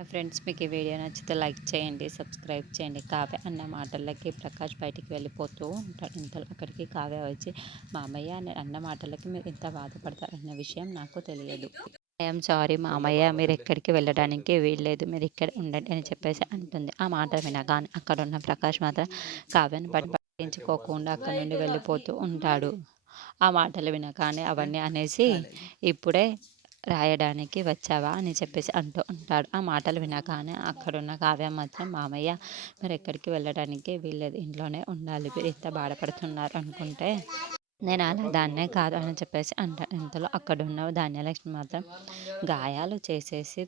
Friends మీకు ఈ video నచ్చితే లైక్ చేయండి, సబ్స్క్రైబ్ చేయండి. కావ్య అన్న మాటలకి ప్రకాష్ బయటికి వెళ్ళిపోతూ ఉంటాడు. ఇంతలో అక్కడికి కావ్య వచ్చి మామయ్య అని అన్న మాటలకి మీరు ఇంత బాధపడతారన్న విషయం నాకు తెలియదు. ఐఎమ్ సారీ మామయ్య, మీరు ఎక్కడికి వెళ్ళడానికి వీల్లేదు, మీరు ఇక్కడ ఉండండి అని చెప్పేసి అంటుంది. ఆ మాట వినగానే అక్కడున్న ప్రకాష్ మాత్రం కావ్యను పట్టించుకోకుండా అక్కడి నుండి వెళ్ళిపోతూ ఉంటాడు. ఆ మాటలు వినగానే అవన్నీ అనేసి ఇప్పుడే రాయడానికి వచ్చావా అని చెప్పేసి అంటూ ఉంటాడు. ఆ మాటలు వినగానే అక్కడున్న కావ్య మాత్రం మామయ్య మీరు ఎక్కడికి వెళ్ళడానికి వీల్లేదు, ఇంట్లోనే ఉండాలి, మీరు ఇంత బాధపడుతున్నారు అనుకుంటే నేను అలా దాన్నే కాదు అని చెప్పేసి అంటాను. ఇంతలో అక్కడున్న ధాన్యలక్ష్మి మాత్రం గాయాలు చేసేసి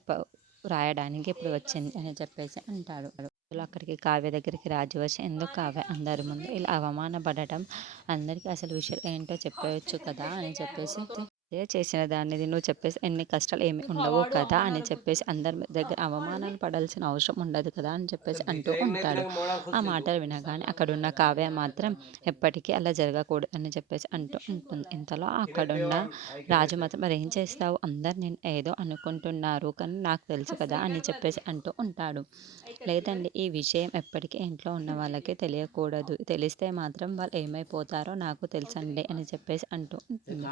రాయడానికి ఇప్పుడు వచ్చింది అని చెప్పేసి అంటాడు. అక్కడికి కావ్య దగ్గరికి రాజు వచ్చి ఎందుకు కావ్య అందరి ముందు ఇలా అవమానపడటం, అందరికీ అసలు విషయం ఏంటో చెప్పవచ్చు కదా అని చెప్పేసి అదే చేసిన దానిది నువ్వు చెప్పేసి ఎన్ని కష్టాలు ఏమి ఉండవు కదా అని చెప్పేసి అందరి దగ్గర అవమానాలు పడాల్సిన అవసరం ఉండదు కదా అని చెప్పేసి అంటూ ఉంటాడు. ఆ మాటలు వినగానే అక్కడున్న కావ్య మాత్రం ఎప్పటికీ అలా జరగకూడదు అని చెప్పేసి అంటూ ఉంటుంది. ఇంతలో అక్కడున్న రాజు మాత్రం మరి ఏం చేస్తావు, అందరు నేను ఏదో అనుకుంటున్నారు కానీ నాకు తెలుసు కదా అని చెప్పేసి అంటూ ఉంటాడు. లేదండి, ఈ విషయం ఎప్పటికీ ఇంట్లో ఉన్న వాళ్ళకి తెలియకూడదు, తెలిస్తే మాత్రం వాళ్ళు ఏమైపోతారో నాకు తెలుసండి అని చెప్పేసి అంటూ ఉంటుంది.